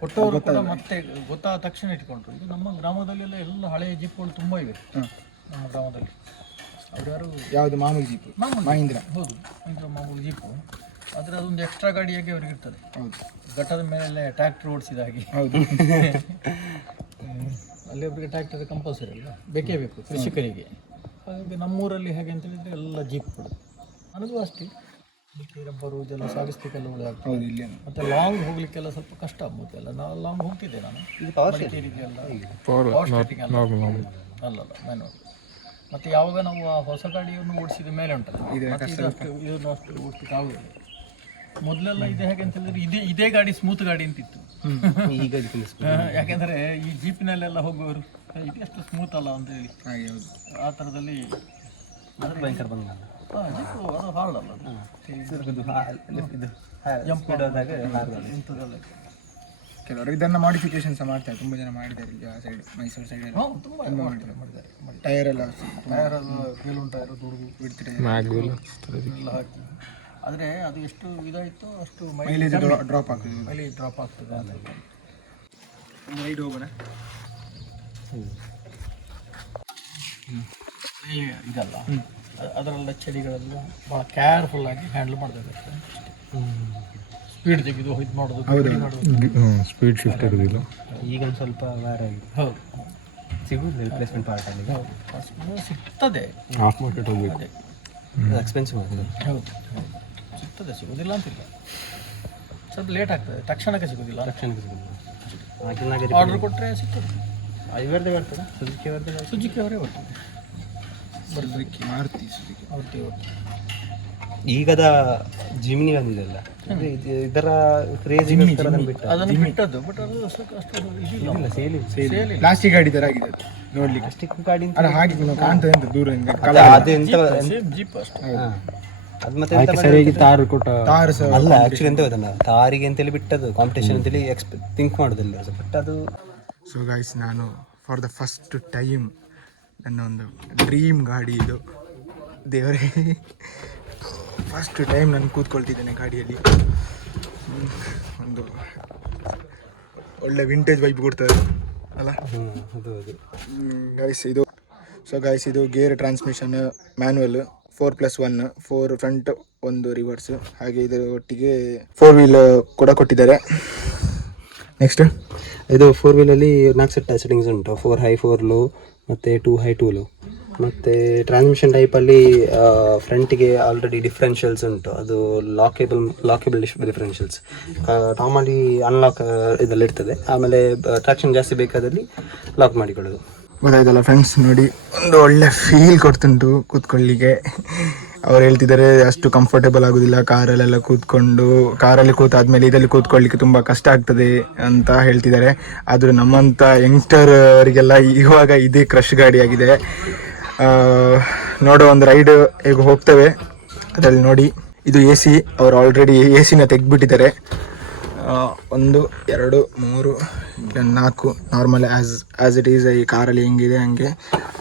ಕೊಟ್ಟವರು ಕೂಡ ಮತ್ತೆ ಗೊತ್ತಾದ ತಕ್ಷಣ ಇಟ್ಕೊಂಡ್ರು. ಇದು ನಮ್ಮ ಗ್ರಾಮದಲ್ಲೆಲ್ಲ ಎಲ್ಲ ಹಳೆಯ ಜೀಪ್ಗಳು ತುಂಬ ಇವೆ ನಮ್ಮ ಗ್ರಾಮದಲ್ಲಿ. ಅವ್ರು ಯಾವುದು ಮಾಮೂಲಿ ಜೀಪ್ ಮಹೀಂದ್ರ. ಹೌದು ಮಹೀಂದ್ರ ಮಾಮೂಲಿ ಜೀಪು. ಆದರೆ ಅದೊಂದು ಎಕ್ಸ್ಟ್ರಾ ಗಾಡಿಯಾಗಿ ಅವ್ರಿಗೆ ಇರ್ತದೆ. ಹೌದು ಘಟ್ಟದ ಮೇಲೆ ಟ್ರ್ಯಾಕ್ಟರ್ ಓಡಿಸಿದ ಹಾಗೆ. ಹೌದು ಅಲ್ಲಿ ಒಬ್ಬರಿಗೆ ಟ್ರ್ಯಾಕ್ಟರ್ ಕಂಪಲ್ಸರಿ ಅಲ್ಲ, ಬೇಕೇ ಬೇಕು ಕೃಷಿಕರಿಗೆ. ಹಾಗಾಗಿ ನಮ್ಮೂರಲ್ಲಿ ಹೇಗೆ ಅಂತ ಹೇಳಿದರೆ ಎಲ್ಲ ಜೀಪ್ಗಳು. ನನಗೂ ಅಷ್ಟೇ ರಬ್ಬರು ಇದೆಲ್ಲ ಸಾಗಿಸ್ಲಿಕ್ಕೆಲ್ಲ ಒಳ್ಳೆ ಆಗ್ತದೆ. ಇಲ್ಲಿ ಮತ್ತು ಲಾಂಗ್ ಹೋಗ್ಲಿಕ್ಕೆಲ್ಲ ಸ್ವಲ್ಪ ಕಷ್ಟ ಆಗ್ಬೋದಲ್ಲ. ನಾನು ಲಾಂಗ್ ಹೋಗ್ತಿದ್ದೆ ನಾನು ಮಡಿಕೇರಿಗೆಲ್ಲ ಅಲ್ಲಲ್ಲ ಮ್ಯಾನುವಲ್. ಮತ್ತು ಯಾವಾಗ ನಾವು ಆ ಹೊಸ ಗಾಡಿಯನ್ನು ಓಡಿಸಿದ ಮೇಲೆ ಉಂಟಲ್ಲ ಇದನ್ನು ಅಷ್ಟು ಓಡಿಸ್ಲಿಕ್ಕೆ ಆಗುದಿಲ್ಲ. ಮೊದಲೆಲ್ಲ ಇದೆ ಹೇಗೆ ಅಂತ ಹೇಳಿದ್ರೆ ಇದೇ ಗಾಡಿ ಸ್ಮೂತ್ ಗಾಡಿ ಅಂತಿತ್ತು. ಈಗ ಯಾಕೆಂದರೆ ಈ ಜೀಪಿನಲ್ಲೆಲ್ಲ ಹೋಗುವವರು ಇದು ಎಷ್ಟು ಸ್ಮೂತ್ ಅಲ್ಲ ಅಂತ ಹೇಳಿ ಆ ಥರದಲ್ಲಿ ಭಯಂಕರ ಬಂದ ಜೀಪು ಅದು ಹಾರ್ಡ್ ಅಲ್ಲ ಇಂಥದ್ದೆಲ್ಲ. ಕೆಲವರು ಇದನ್ನ ಮಾಡಿಫಿಕೇಶನ್ ಸಹ ಮಾಡ್ತಾರೆ, ತುಂಬ ಜನ ಮಾಡಿದ್ದಾರೆ ಇಲ್ಲಿ ಆ ಸೈಡ್ ಮೈಸೂರು ಸೈಡ್ ತುಂಬ ಮಾಡಿದ್ದಾರೆ. ಟೈರ್ ಎಲ್ಲ ಬೇಲೂನ್ ಟೈರ್ ದುಡ್ದು ಬಿಡ್ತಿದೆ ಎಲ್ಲ ಹಾಕಿ. ಆದರೆ ಅದು ಎಷ್ಟು ಇದಾಯಿತು ಅಷ್ಟು ಮೈಲೇಜ್ ಡ್ರಾಪ್ ಆಗ್ತದೆ. ಮೈಲೇಜ್ ಡ್ರಾಪ್ ಆಗ್ತದೆ ಅಂತ ರೈಡ್ ಹೋಗೋಣ. ಇದಲ್ಲ ಅದರೆಲ್ಲ ಚಳಿಗಳೆಲ್ಲ ಭಾಳ ಕೇರ್ಫುಲ್ ಆಗಿ ಹ್ಯಾಂಡಲ್ ಮಾಡಬೇಕಾಗ್ತದೆ. ಸ್ಪೀಡ್ ತೆಗೆದು ಇದು ಮಾಡೋದು ಸ್ಪೀಡ್ ಶಿಫ್ಟ್ ಇರೋದಿಲ್ಲ. ಈಗ ಒಂದು ಸ್ವಲ್ಪ ವಾರ ಆಗಿದೆ. ಹೌದು ಸಿಗುದು ರಿಪ್ಲೇಸ್ಮೆಂಟ್ ಪಾರ್ಟಲ್ಲಿ. ಹೌದು ಸಿಗ್ತದೆ. ಆಫ್ ಮಾರ್ಕೆಟ್ ಹೋಗ್ಬೇಕು, ಎಕ್ಸ್ಪೆನ್ಸಿವ್ ಆಗ್ತದೆ. ಹೌದು ಸಿಗ್ತದೆ, ಸಿಗೋದಿಲ್ಲ ಅಂತಿಲ್ಲ. ಸ್ವಲ್ಪ ಲೇಟ್ ಆಗ್ತದೆ, ತಕ್ಷಣಕ್ಕೆ ಸಿಗೋದಿಲ್ಲ. ತಕ್ಷಣಕ್ಕೆ ಸಿಗುದು. ಆರ್ಡರ್ ಕೊಟ್ಟರೆ ಸಿಗ್ತದೆ. ಇವರದೇ ಬರ್ತದೆ, ಸುಜುಕಿ ಅವರೇ ಬರ್ತದೆ. ಮಾರುತಿ ಅವ್ರದ್ದೇ ಈಗದ ಜಿಮಿನಿ ಬಂದಿದೆಲ್ಲ ಇದರ ಕ್ರೇಜ್ ಅದನ್ನು ಬಿಟ್ಟದ್ದು. ಬಟ್ ಅದು ಅಷ್ಟು ಇದಿಲ್ಲ, ಸೇಲ್ ಪ್ಲಾಸ್ಟಿಕ್ ಗಾಡಿ ತರ ಆಗಿದೆ ಅದು ನೋಡ್ಲಿಕ್ಕೆ. ಪ್ಲಾಸ್ಟಿಕ್ ಗಾಡಿ ಅಲ್ಲ ಹಾಗೆ ಕಾಣ್ತದೆ ಅಂತ ದೂರದಿಂದ. ಜೀಪ್ ಅಷ್ಟು. ಅದು ಮತ್ತೆ ಸರಿಯಾಗಿ ತಾರು ಕೊಟ್ಟ ತಾರು ಸಹ ಅಲ್ಲ. ಆಕ್ಚುಲಿ ಎಂತ ಗೊತ್ತಲ್ಲ, ತಾರಿಗೆ ಅಂತೇಳಿ ಬಿಟ್ಟದ್ದು ಕಾಂಪಿಟೇಷನ್ ಅಂತೇಳಿ ಥಿಂಕ್ ಮಾಡೋದಿಲ್ಲ. ಬಟ್ ಅದು ಸೊ ಗೈಸ್, ನಾನು ಫಾರ್ ದ ಫಸ್ಟ್ ಟೈಮ್ ನನ್ನ ಒಂದು ಡ್ರೀಮ್ ಗಾಡಿ ಇದು. ದೇವರೇ, ಫಸ್ಟ್ ಟೈಮ್ ನಾನು ಕೂತ್ಕೊಳ್ತಿದ್ದೇನೆ ಗಾಡಿಯಲ್ಲಿ. ಒಂದು ಒಳ್ಳೆ ವಿಂಟೇಜ್ ವೈಬ್ ಕೊಡ್ತದೆ ಅಲ್ಲ. ಅದು ಗೈಸ್ ಇದು ಇದು gear transmission manual 4+1, 4 front 1 reverse. ಹಾಗೆ ಇದರ ಒಟ್ಟಿಗೆ 4 ವೀಲ್ ಕೂಡ ಕೊಟ್ಟಿದ್ದಾರೆ. ನೆಕ್ಸ್ಟ್ ಇದು 4 ವೀಲಲ್ಲಿ 4 ಸೆಟ್ಟಿಂಗ್ಸ್ ಉಂಟು. 4 ಹೈ 4 ಲೋ ಮತ್ತು 2 ಹೈ 2 ಲೋ. ಮತ್ತು ಟ್ರಾನ್ಸ್ಮಿಷನ್ ಟೈಪಲ್ಲಿ ಫ್ರಂಟಿಗೆ ಆಲ್ರೆಡಿ ಡಿಫ್ರೆನ್ಷಿಯಲ್ಸ್ ಉಂಟು. ಅದು ಲಾಕೇಬಲ್ ಡಿಫ್ರೆನ್ಷಿಯಲ್ಸ್. ನಾರ್ಮಲಿ ಅನ್ಲಾಕ್ ಇದೆಲ್ಲ ಇರ್ತದೆ. ಆಮೇಲೆ ಟ್ರಾಕ್ಷನ್ ಜಾಸ್ತಿ ಬೇಕಾದಲ್ಲಿ ಲಾಕ್ ಮಾಡಿಕೊಳ್ಳೋದು. ಗೊತ್ತಾಯ್ತಲ್ಲ ಫ್ರೆಂಡ್ಸ್, ನೋಡಿ ಒಂದು ಒಳ್ಳೆ ಫೀಲ್ ಕೊಡ್ತುಂಟು ಕೂತ್ಕೊಳ್ಳಿಕ್ಕೆ. ಅವ್ರು ಹೇಳ್ತಿದ್ದಾರೆ ಅಷ್ಟು ಕಂಫರ್ಟೇಬಲ್ ಆಗೋದಿಲ್ಲ ಕಾರಲ್ಲಿ ಕೂತಾದ್ಮೇಲೆ ಇದರಲ್ಲಿ ಕೂತ್ಕೊಳ್ಳಿಕ್ಕೆ ತುಂಬ ಕಷ್ಟ ಆಗ್ತದೆ ಅಂತ ಹೇಳ್ತಿದ್ದಾರೆ. ಆದರೂ ನಮ್ಮಂಥ ಯಂಗ್ಸ್ಟರ್ ಅವರಿಗೆಲ್ಲ ಇವಾಗ ಇದೇ ಕ್ರಶ್ ಗಾಡಿ ಆಗಿದೆ. ನೋಡೋ ಒಂದು ರೈಡ್ ಹೇಗೆ ಹೋಗ್ತೇವೆ ಅದರಲ್ಲಿ ನೋಡಿ. ಇದು AC, ಅವರು already AC ತೆಗೆದ್ಬಿಟ್ಟಿದ್ದಾರೆ. 1 2 3 4 normal as it is ಈ ಕಾರಲ್ಲಿ ಹೆಂಗಿದೆ ಹಂಗೆ.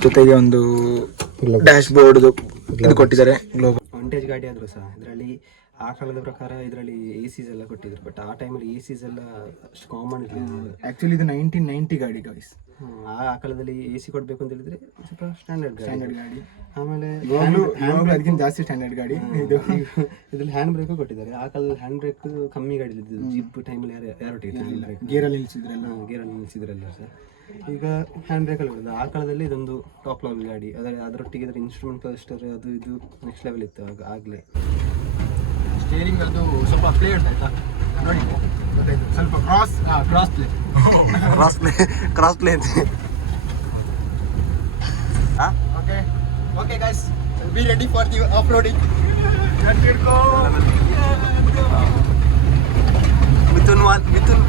ಜೊತೆಗೆ ಒಂದು ಡ್ಯಾಶ್ ಬೋರ್ಡ್ ಇದು ಕೊಟ್ಟಿದ್ದಾರೆ. ಗ್ಲೋಬಲ್ ವಾಂಟೇಜ್ ಗಾಡಿ ಆದರೂ ಸಹ ಇದರಲ್ಲಿ ಆ ಕಾಲದ ಪ್ರಕಾರ ಇದರಲ್ಲಿ ಎ ಸಿಸ್ ಎಲ್ಲ ಕೊಟ್ಟಿದ್ರು, ಬಟ್ ಆ ಟೈಮಲ್ಲಿ ಎ ಸಿಸ್ ಎಲ್ಲ ಅಷ್ಟು ಕಾಮನ್ ಇರಲಿಲ್ಲ. ಆ್ಯಕ್ಚುಲಿ ಇದು 1990 ಗಾಡಿ ಗಾಯ್ಸ್. ಆ ಕಾಲದಲ್ಲಿ ಎ ಸಿ ಕೊಡಬೇಕು ಅಂತ ಹೇಳಿದ್ರೆ ಸ್ವಲ್ಪ ಸ್ಟ್ಯಾಂಡರ್ಡ್ ಗಾಡಿ. ಆಮೇಲೆ ಅದಕ್ಕಿಂತ ಜಾಸ್ತಿ ಸ್ಟ್ಯಾಂಡರ್ಡ್ ಗಾಡಿ ಇದು. ಇದರಲ್ಲಿ ಹ್ಯಾಂಡ್ ಬ್ರೇಕು ಕೊಟ್ಟಿದ್ದಾರೆ. ಆ ಕಾಲದಲ್ಲಿ ಹ್ಯಾಂಡ್ ಬ್ರೇಕ್ ಕಮ್ಮಿ ಗಾಡಿ ಇದ್ದು, ಜಿಪ್ ಟೈಮಲ್ಲಿ ಯಾರು ಗೇರಲ್ಲಿ ನಿಲ್ಸಿದ್ರಲ್ಲ, ಗೇರಲ್ಲಿ ನಿಲ್ಸಿದ್ರಲ್ಲ ಸರ್. ಈಗ ಹ್ಯಾಂಡ್ ಬ್ರೇಕಲ್ಲಿ ಬರೋದು. ಆ ಕಾಲದಲ್ಲಿ ಇದೊಂದು ಟಾಪ್ ಲೆವೆಲ್ ಗಾಡಿ. ಅದರೊಟ್ಟಿಗೆ ಇದರ ಇನ್ಸ್ಟ್ರೂಮೆಂಟ್ ಕ್ಲಸ್ಟರ್ ಅದು ಇದು ನೆಕ್ಸ್ಟ್ ಲೆವೆಲ್ ಇತ್ತು ಆಗಲೇ. ಸ್ಟೇರಿಂಗ್ ಅದು ಸ್ವಲ್ಪ ಪ್ಲೇ ಆಯ್ತಾ ನೋಡಿ, ಗೊತ್ತಾಯ್ತು, ಸ್ವಲ್ಪ ಕ್ರಾಸ್ ಪ್ಲೇ ಅಂತ. Okay guys, be ready for the off roading. Mithun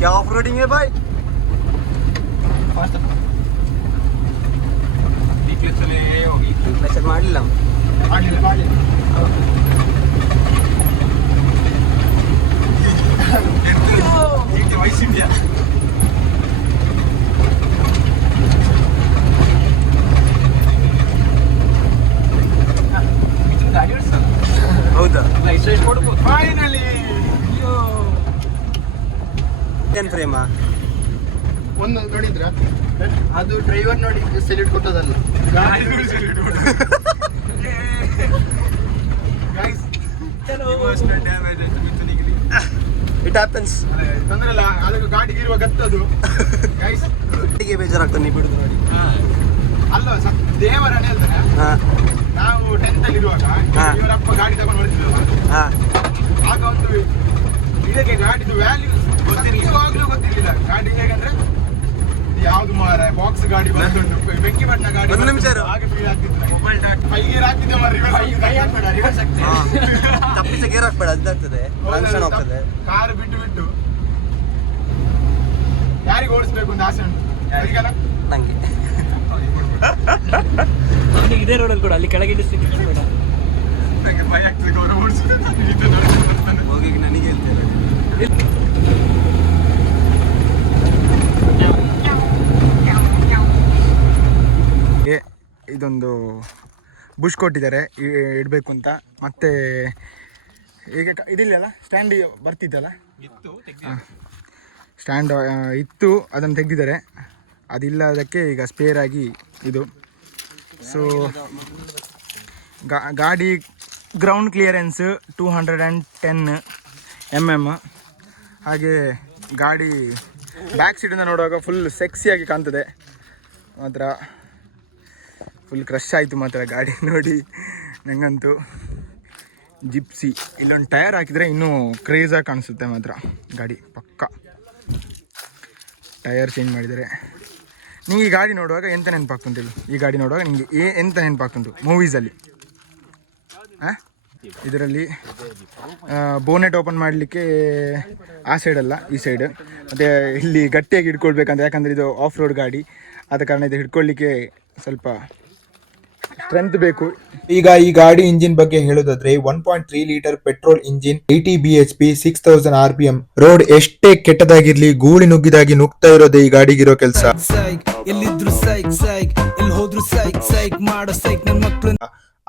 क्या ऑफ रोडिंग है भाई? ಮಾಡಲಿಲ್ಲ ಹೌದಾ? ಫೈನಲಿ ಏನ್ ಪ್ರೇಮ ಒಂದು ನೋಡಿದ್ರ, ಅದು ಡ್ರೈವರ್ ನೋಡಿ ಸೆಲ್ಯೂಟ್ ಕೊಟ್ಟದಲ್ಲ, ಇಟ್ ಹ್ಯಾಪನ್ಸ್. ತೊಂದ್ರೆ ಇಲ್ಲ, ಅದಕ್ಕೆ ಗಾಡಿಗೆ ಇರುವ ಗತ್ತದು ಗೈಸ್. ಗಾಡಿಗೆ ಬೇಜಾರಾಗ್ತದೆ ನೀವು ಬಿಡುದು ನೋಡಿ. ಅಲ್ಲ ದೇವರನೇ ಹೇಳ್ತಾನೆ. ನಾವು 10th ಅಲ್ಲಿ ಇರುವಾಗ ಇವರಪ್ಪ ಗಾಡಿ ತಗೊಂಡು ಬರ್ತಿದ್ರಲ್ಲ, ಆಗ ಒಂದು ಇದಕ್ಕೆ ಗಾಡಿದು ವ್ಯಾಲ್ಯೂ ಗೊತ್ತಿರ್ಲಿಲ್ಲ. ಗಾಡಿ ಹೇಗಂದ್ರೆ ಯಾವ್ದು ಮಾರ ಬಾಕ್ಸ್ ಗಾಡಿ ಬಂದುಂಟು, ಬೆಂಕಿ ಬಣ್ಣ ಗಾಡಿ. ಒಂದು ನಿಮಿಷ ಹಾಗೆ ಫೀಲ್ ಆಗ್ತಿತ್ತು. ಕೈ ಗೇರ್ ಹಾಕ್ತಿದ್ದೆ ಮಾರ, ಕೈ ಹಾಕ್ಬೇಡ, ರಿವರ್ಸ್ ಆಗ್ತದೆ. ತಪ್ಪಿಸ ಗೇರ್ ಹಾಕ್ಬೇಡ, ಅದಾಗ್ತದೆ, ಫಂಕ್ಷನ್ ಹೋಗ್ತದೆ. ಕಾರು ಬಿಟ್ಟು ಯಾರಿಗೆ ಓಡಿಸ್ಬೇಕು ಅಂತ ಆಸೆ ಉಂಟು ಯಾರಿಗಲ್ಲ? ನಂಗೆ ಇದೇ ರೋಡಲ್ಲಿ ಕೂಡ ಅಲ್ಲಿ ಕೆಳಗೆ ಬೇಡ. ನಂಗೆ ಭಯ ಆಗ್ತದೆ ಗೌರವ ಓಡಿಸಿದ್ರೆ. ಹೋಗಿ ನನಗೆ ಹೇಳ್ತೇನೆ. ಇದೊಂದು ಬುಷ್ ಕೊಟ್ಟಿದ್ದಾರೆ ಇಡಬೇಕು ಅಂತ. ಮತ್ತೆ ಈಗ ಇದಿಲ್ಲ, ಸ್ಟ್ಯಾಂಡ್ ಬರ್ತಿದ್ದಲ್ಲ, ಸ್ಟ್ಯಾಂಡ್ ಇತ್ತು, ಅದನ್ನು ತೆಗೆದಿದ್ದಾರೆ. ಅದಿಲ್ಲದಕ್ಕೆ ಈಗ ಸ್ಪೇರ್ ಆಗಿ ಇದು. ಸೊ ಗಾಡಿ ಗ್ರೌಂಡ್ ಕ್ಲಿಯರೆನ್ಸ್ 210 mm. ಹಾಗೆ ಗಾಡಿ ಬ್ಯಾಕ್ ಸೀಟಿಂದ ನೋಡುವಾಗ ಫುಲ್ ಸೆಕ್ಸಿಯಾಗಿ ಕಾಣ್ತದೆ. ಮಾತ್ರ ಫುಲ್ ಕ್ರಶ್ ಆಯಿತು ಮಾತ್ರ ಗಾಡಿ ನೋಡಿ ನನಗಂತೂ. ಜಿಪ್ಸಿ ಇಲ್ಲೊಂದು ಟೈರ್ ಹಾಕಿದರೆ ಇನ್ನೂ ಕ್ರೇಜಾಗಿ ಕಾಣಿಸುತ್ತೆ ಮಾತ್ರ ಗಾಡಿ. ಪಕ್ಕ ಟೈರ್ ಚೇಂಜ್ ಮಾಡಿದ್ದಾರೆ. ನಿಂಗೆ ಈ ಗಾಡಿ ನೋಡುವಾಗ ಎಂತ ನೆನಪಾಗ್ತುಂಟು? ಈ ಗಾಡಿ ನೋಡುವಾಗ ನಿಮಗೆ ಎಂತ ನೆನಪಾಗ್ತುಂಟು ಮೂವೀಸಲ್ಲಿ? ಇದರಲ್ಲಿ ಬೋನೆಟ್ ಓಪನ್ ಮಾಡಲಿಕ್ಕೆ ಆ ಸೈಡಲ್ಲ, ಈ ಸೈಡ್. ಮತ್ತು ಇಲ್ಲಿ ಗಟ್ಟಿಯಾಗಿ ಹಿಡ್ಕೊಳ್ಬೇಕಂತ, ಯಾಕಂದರೆ ಇದು ಆಫ್ ರೋಡ್ ಗಾಡಿ, ಆದ ಕಾರಣ ಇದು ಹಿಡ್ಕೊಳ್ಳಿಕ್ಕೆ ಸ್ವಲ್ಪ ಸ್ಟ್ರೆಂತ್ ಬೇಕು. ಈಗ ಈ ಗಾಡಿ ಇಂಜಿನ್ ಬಗ್ಗೆ ಹೇಳೋದಾದ್ರೆ 1.3 litre petrol engine, 80 bhp, 6000 rpm. Road ಎಷ್ಟೇ ಕೆಟ್ಟದಾಗಿರ್ಲಿ, ಗೂಳಿ ನುಗ್ಗಿದಾಗಿ ನುಗ್ತಾ ಇರೋದೇ ಈ ಗಾಡಿಗಿರೋ ಕೆಲಸ.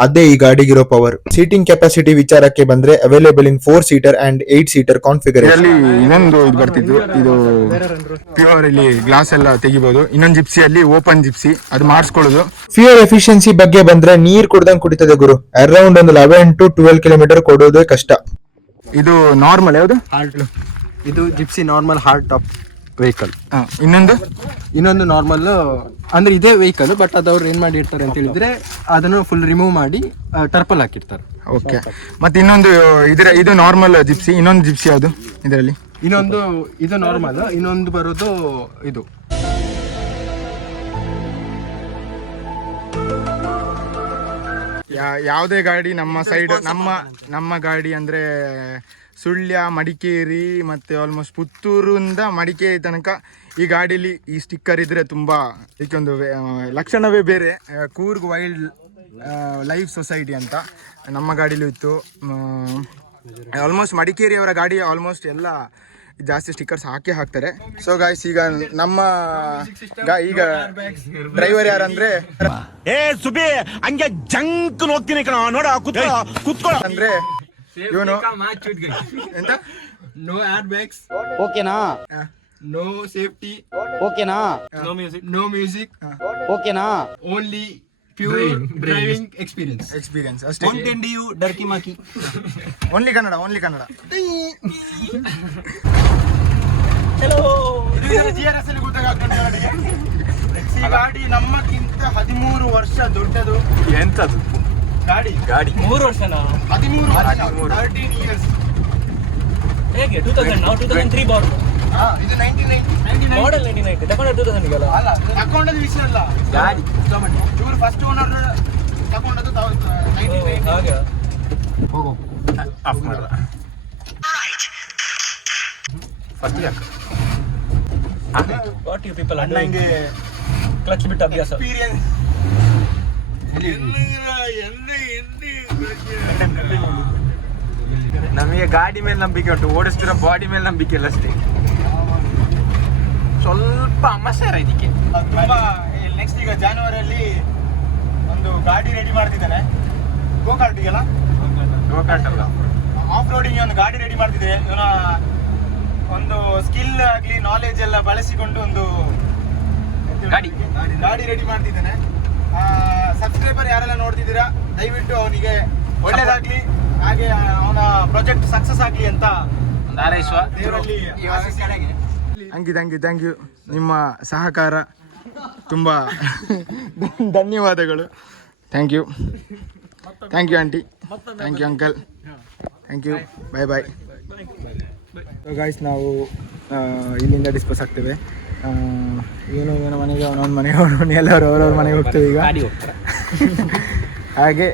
ಅದೇ ಈ ಗಾಡಿಗಿರೋ ಪವರ್. ಸೀಟಿಂಗ್ ಕೆಪಾಸಿಟಿ ವಿಚಾರಕ್ಕೆ ಬಂದ್ರೆ available in 4 seater and 8 seater configuration. ಇನ್ನೊಂದು ಇದು ಬರ್ತಿದ್ದು, ಇದು ಪ್ಯೂರ್, ಇಲ್ಲಿ ಗ್ಲಾಸ್ ಎಲ್ಲ ತೆಗಿಬಹುದು. ಇನ್ನೊಂದು ಜಿಪ್ಸಿಯಲ್ಲಿ ಓಪನ್ ಜಿಪ್ಸಿ, ಅದು ಮಾಡಿಸ್ಕೊಳ್ಳೋದು. ಫ್ಯೂಯಲ್ ಎಫಿಷಿಯನ್ಸಿ ಬಗ್ಗೆ ಬಂದ್ರೆ ನೀರ್ ಕುಡ್ದಂಗ್ ಕುಡಿತದೆ ಗುರು. ಅರೌಂಡ್ ಒಂದು 11 to 12 ಕಿಲೋಮೀಟರ್ ಕೊಡೋದೇ ಕಷ್ಟ. ಇದು ನಾರ್ಮಲ್ ಯಾವುದು? ಇದು gypsy normal hard top vehicle. ಇನ್ನೊಂದು ನಾರ್ಮಲ್ ಅಂದ್ರೆ ಇದೇ ವೆಹಿಕಲ್, ಬಟ್ ಅದು ಅವ್ರು ಏನ್ ಮಾಡಿರ್ತಾರೆ ಅಂತ ಹೇಳಿದ್ರೆ ಅದನ್ನು ಫುಲ್ ರಿಮೂವ್ ಮಾಡಿ ಟರ್ಪಲ್ ಹಾಕಿರ್ತಾರೆ. ಓಕೆ. ಮತ್ತೆ ಇನ್ನೊಂದು ಇದು ನಾರ್ಮಲ್ ಜಿಪ್ಸಿ. ಇನ್ನೊಂದು ಜಿಪ್ಸಿ ಯಾವುದು ಇದರಲ್ಲಿ? ಇದು ನಾರ್ಮಲ್, ಇನ್ನೊಂದು ಬರೋದು ಇದು. ಯಾವುದೇ ಗಾಡಿ ನಮ್ಮ ಸೈಡ್, ನಮ್ಮ ಗಾಡಿ ಅಂದರೆ ಸುಳ್ಯ, ಮಡಿಕೇರಿ ಮತ್ತು ಆಲ್ಮೋಸ್ಟ್ ಪುತ್ತೂರಿಂದ ಮಡಿಕೇರಿ ತನಕ ಈ ಗಾಡೀಲಿ ಈ ಸ್ಟಿಕ್ಕರ್ ಇದ್ದರೆ ತುಂಬ ಇದಕ್ಕೊಂದು ಲಕ್ಷಣವೇ ಬೇರೆ. ಕೂರ್ಗ್ ವೈಲ್ಡ್ ಲೈಫ್ ಸೊಸೈಟಿ ಅಂತ ನಮ್ಮ ಗಾಡೀಲೂ ಇತ್ತು. ಆಲ್ಮೋಸ್ಟ್ ಮಡಿಕೇರಿಯವರ ಗಾಡಿ ಆಲ್ಮೋಸ್ಟ್ ಎಲ್ಲ ಜಾಸ್ತಿ ಸ್ಟಿಕ್ಕರ್ಸ್ ಹಾಕ್ತಾರೆ. ಸೊ ಗಾಯ್ಸ್, ಈಗ ನಮ್ಮ ಈಗ ಡ್ರೈವರ್ ಯಾರಂದ್ರೆ ಏ ಸುಬಿ ಹಂಗೆ ಜಂಕ್ ಹೋಗ್ತೀನಿ ಕಣ, ನೋಡ ಕುತ್ಕೊಳ್ಳೋ ಅಂದ್ರೆ ಇವನು ಎಂತ ನೋ ಏರ್ ಬ್ಯಾಗ್ಸ್, ಓಕೆನಾ? ನೋ ಸೇಫ್ಟಿ, ಓಕೆನಾ? ನೋ ಮ್ಯೂಸಿಕ್, ಓಕೆನಾ? ಓನ್ಲಿ ಪ್ಯೂರ್ ಡ್ರೈವಿಂಗ್ ಎಕ್ಸ್ಪೀರಿಯನ್ಸ್ ಅಷ್ಟೇ. Mountain Dew ಡರ್ಕಿ ಮಾಕಿ. Only Kannada. GRS ಅಲ್ಲಿ ಗೊತ್ತಾಗ್ತದೆ ನನಗೆ. ಈ ಗಾಡಿ ನಮ್ಮಕ್ಕಿಂತ 13 ವರ್ಷ ದೊಡ್ಡದು. ಎಂತದು ಗಾಡಿ 3 ವರ್ಷನಾ? 13 ವರ್ಷ, 13 years. ಹೇಗೆ 2003 ಬಾರ್ಡ್ ಇದು 1990 ಮಾಡೆಲ್ 1990 ತಗೊಂಡ 2000 ಗೆಲ್ಲ ಅಲ್ಲ, ತಗೊಂಡದ್ದು ವಿಷಯ ಅಲ್ಲ, ಗಾಡಿ ಇವರು ಫಸ್ಟ್ ಓನರ್ ತಗೊಂಡದ್ದು 1990. ಹಾಗೆ ಆಫ್ ಮಾಡ್ದ ಫಸ್ಟ್ ಯಾಕೆ ವಾಟ್ ಯು ಪೀಪಲ್ ಆರ್ ನಂಗೆ ಕ್ಲಚ್ ಬಿಟ್ಟು ಅಭ್ಯಾಸ. ಎಕ್ಸ್ಪೀರಿಯನ್ಸ್ ನಮಗೆ ಗಾಡಿ ಮೇಲೆ ನಂಬಿಕೆ ಉಂಟು, ಓಡಿಸ್ತಿರೋ ಬಾಡಿ ಮೇಲೆ ನಂಬಿಕೆ ಇಲ್ಲ ಅಷ್ಟೇ. ಸ್ವಲ್ಪ ಮಸಾರ ಇದಕ್ಕೆ ತುಂಬಾ. ನೆಕ್ಸ್ಟ್ ಈಗ ಜಾನ್ವರಿಯಲ್ಲಿ ಒಂದು ಗಾಡಿ ರೆಡಿ ಮಾಡ್ತಿದ್ದಾನೆ, ಗೋಕಾರ್ಟಿಗೆಲ್ಲ ಗೋಕಾಟಲ್ಲ ಆಫ್ ರೋಡಿಂಗ್ ಒಂದು ಗಾಡಿ ರೆಡಿ ಮಾಡ್ತಿದ್ದೇನೆ. ಇವನ ಒಂದು ಸ್ಕಿಲ್ ಆಗಲಿ ನಾಲೆಜ್ ಎಲ್ಲ ಬಳಸಿಕೊಂಡು ಒಂದು ಗಾಡಿ ರೆಡಿ ಮಾಡ್ತಿದ್ದೇನೆ. ಸಬ್ಸ್ಕ್ರೈಬರ್ ಯಾರೆಲ್ಲ ನೋಡ್ತಿದ್ದೀರಾ ದಯವಿಟ್ಟು ಅವನಿಗೆ ಒಳ್ಳೇದಾಗ್ಲಿ, ಹಾಗೆ ಅವನ ಪ್ರಾಜೆಕ್ಟ್ ಸಕ್ಸಸ್ ಆಗ್ಲಿ ಅಂತ ದೇವರಲ್ಲಿ ಥ್ಯಾಂಕ್ ಯು. ನಿಮ್ಮ ಸಹಕಾರ ತುಂಬ ಧನ್ಯವಾದಗಳು. Thank you aunty, thank you uncle, thank you. Bye. Guys, ನಾವು ಇಲ್ಲಿಂದ ಡಿಸ್ಪೋಸ್ ಆಗ್ತೇವೆ. ಇವನು ಮನೆಗೆ, ಅವನೊಂದು ಮನೆಗೆ, ಅವನು ಎಲ್ಲರೂ ಅವ್ರವ್ರ ಮನೆಗೆ ಹೋಗ್ತೇವೆ ಈಗ. ಹಾಗೆ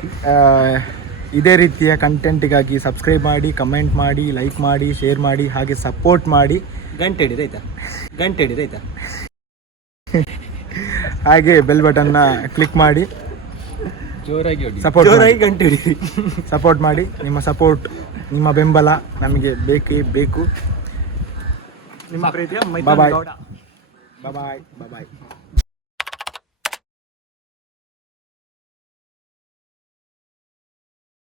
ಇದೇ ರೀತಿಯ ಕಂಟೆಂಟಿಗಾಗಿ ಸಬ್ಸ್ಕ್ರೈಬ್ ಮಾಡಿ, ಕಮೆಂಟ್ ಮಾಡಿ, ಲೈಕ್ ಮಾಡಿ, ಶೇರ್ ಮಾಡಿ, ಹಾಗೆ ಸಪೋರ್ಟ್ ಮಾಡಿ. ಗಂಟೆ ಹಿಡಿದಾಯ್ತಾ? ಹಾಗೆ ಬೆಲ್ ಬಟನ್ನ ಕ್ಲಿಕ್ ಮಾಡಿ ಜೋರಾಗಿ ಸಪೋರ್ಟ್ ಮಾಡಿ. ನಿಮ್ಮ ಸಪೋರ್ಟ್, ನಿಮ್ಮ ಬೆಂಬಲ ನಮಗೆ ಬೇಕೇ ಬೇಕು. ನಿಮ್ಮ ಪ್ರೀತಿಯ ಬಾಯ್.